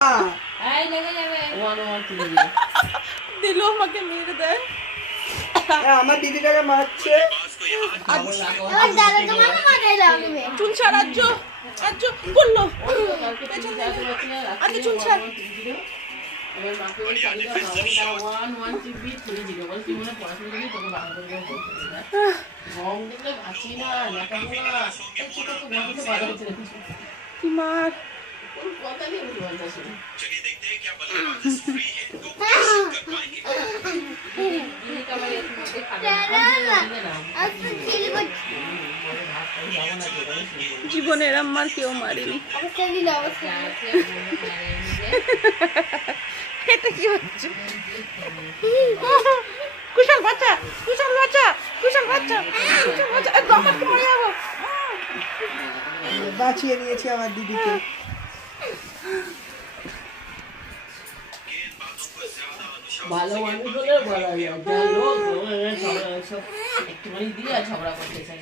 দিল আমাকে মেরে দেয়। হ্যাঁ, আমার দিদিটাকে মারছে। লাগবে চুল ছাড় আজ আজ করল আচ্ছা, চুল ছাড়। কি মার? দিদিকে আমার কেউ মারেনি। এটা কি হচ্ছে? কুশল বাচ্চা কুশল বাচ্চা কুশল বাচ্চা কুশল বাচ্চা। বাঁচিয়ে নিয়েছে আমার দিদিকে। ভালো মানুষ হলে বলা যায়। একটুখানি দিয়ে আর ঝগড়া করতে চাই